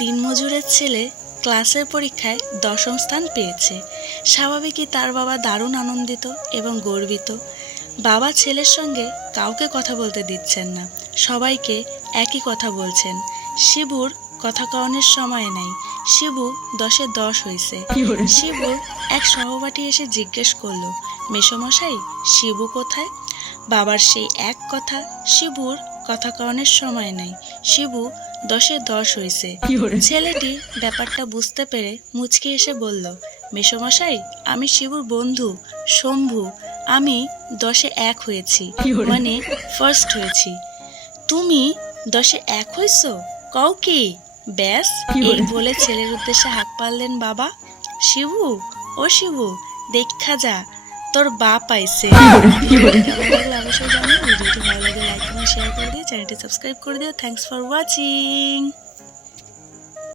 দিনমজুরের ছেলে ক্লাসের পরীক্ষায় দশম স্থান পেয়েছে। স্বাভাবিকই তার বাবা দারুণ আনন্দিত এবং গর্বিত। বাবা ছেলের সঙ্গে কাউকে কথা বলতে দিচ্ছেন না, সবাইকে একই কথা বলছেন, শিবুর কথা কওয়ানোর সময় নাই, শিবু 10-এ 10 হয়েছে। শিবুর এক সহপাঠী এসে জিজ্ঞেস করলো, মেসোমশাই শিবু কোথায়? বাবার সেই এক কথা, শিবুর কথা কওয়ানোর সময় নাই, শিবু 10-এ 10 হয়েছে। ছেলেটি ব্যাপারটা বুঝতে পেরে মুচকি এসে বলল, মেসোমশাই আমি শিবুর বন্ধু শম্ভু, আমি 10-এ 1 হয়েছি, মানে ফার্স্ট হয়েছি। তুমি 10-এ 1 হইছো? কও কি? ব্যাস, এই বলে ছেলের উদ্দেশ্যে হাঁক পারলেন বাবা। শিবু, ও শিবু, দেখা যা তোর বাপ আইছে। কেমন লাগলো অবশ্যই জানিও। ভিডিওটি ভালো লাগলে লাইক কমেন্ট শেয়ার করে দিও, চ্যানেলটি সাবস্ক্রাইব করে দিও। Thanks for watching.